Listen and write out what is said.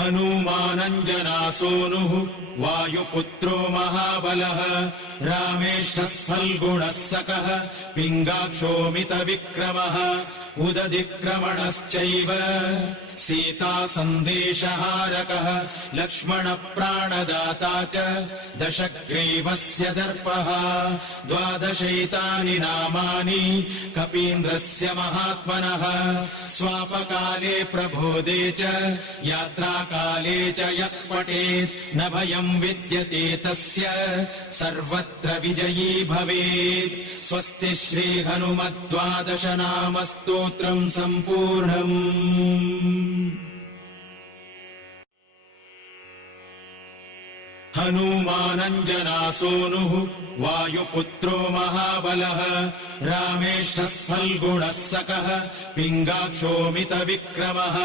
हनूमानञ्जनासूनुः वायुपुत्रो महाबलः रामेष्ठः फल्गुणः सकः पिङ्गाक्षो मितविक्रमः उदधिक्रमणश्चैव सीता सन्देशहारकः लक्ष्मणप्राणदाता च दशग्रीवस्य दर्पः 12 नामानि कपीन्द्रस्य महात्मनः स्वापकाले प्रबोधे च यात्राकाले च यः पठेत् न भयम् विद्यते तस्य सर्वत्र विजयी भवेत्। स्वस्ति श्रीहनुमद्12 नाम स्तोत्रम् सम्पूर्णम्। हनूमानञ्जनासूनुः वायुपुत्रो महाबलः रामेष्ठः फल्गुणः सकः पिङ्गाक्षो मितविक्रमः